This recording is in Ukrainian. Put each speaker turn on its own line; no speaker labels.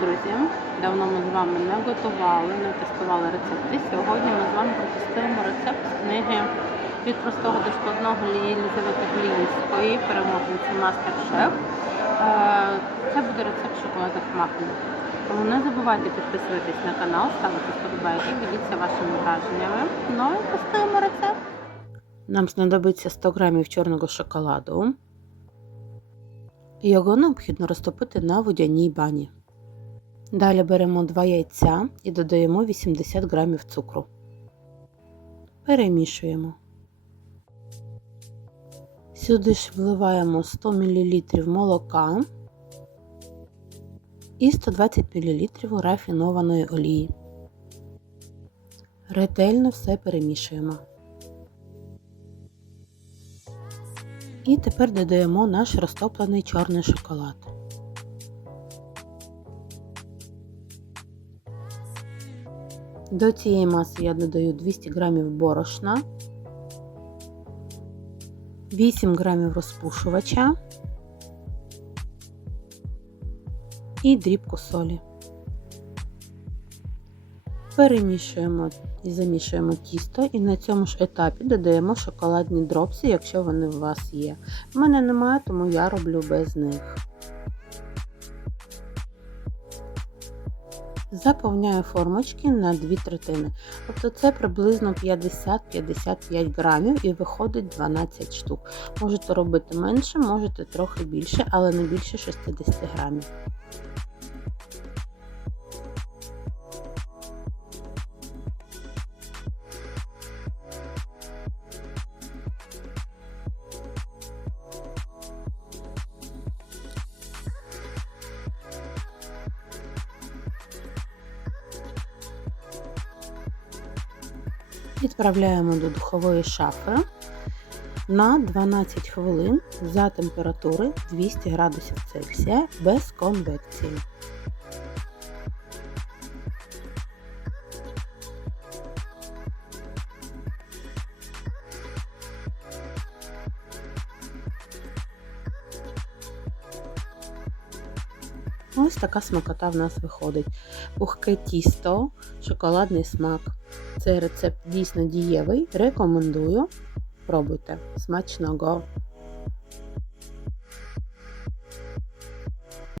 друзі! Давно ми з вами не готували, не тестували рецепти. Сьогодні ми з вами протестуємо рецепт книги від простого до складного Єлізавети Глінської, переможниці Мастер-Шеф. Це буде рецепт шоколадних мафін. Тому не забувайте підписуватись на канал, ставити вподобайки, діліться вашими враженнями. Ну і тестуємо рецепт. Нам знадобиться 100 грамів чорного шоколаду. Його необхідно розтопити на водяній бані. Далі беремо 2 яйця і додаємо 80 грамів цукру. Перемішуємо. Сюди ж вливаємо 100 мл молока і 120 мл рафінованої олії. Ретельно все перемішуємо. І тепер додаємо наш розтоплений чорний шоколад. До цієї маси я додаю 200 г борошна, 8 г розпушувача і дрібку солі. Перемішуємо і замішуємо тісто, і на цьому ж етапі додаємо шоколадні дропси, якщо вони у вас є. У мене немає, тому я роблю без них. Заповняю формочки на 2 третини. Тобто це приблизно 50-55 грамів і виходить 12 штук. Можете робити менше, можете трохи більше, але не більше 60 грамів. Відправляємо до духової шафи на 12 хвилин за температури 200 градусів Цельсія без конвекції. Ось така смакота в нас виходить. Пухке тісто, шоколадний смак. Цей рецепт дійсно дієвий. Рекомендую. Пробуйте. Смачного!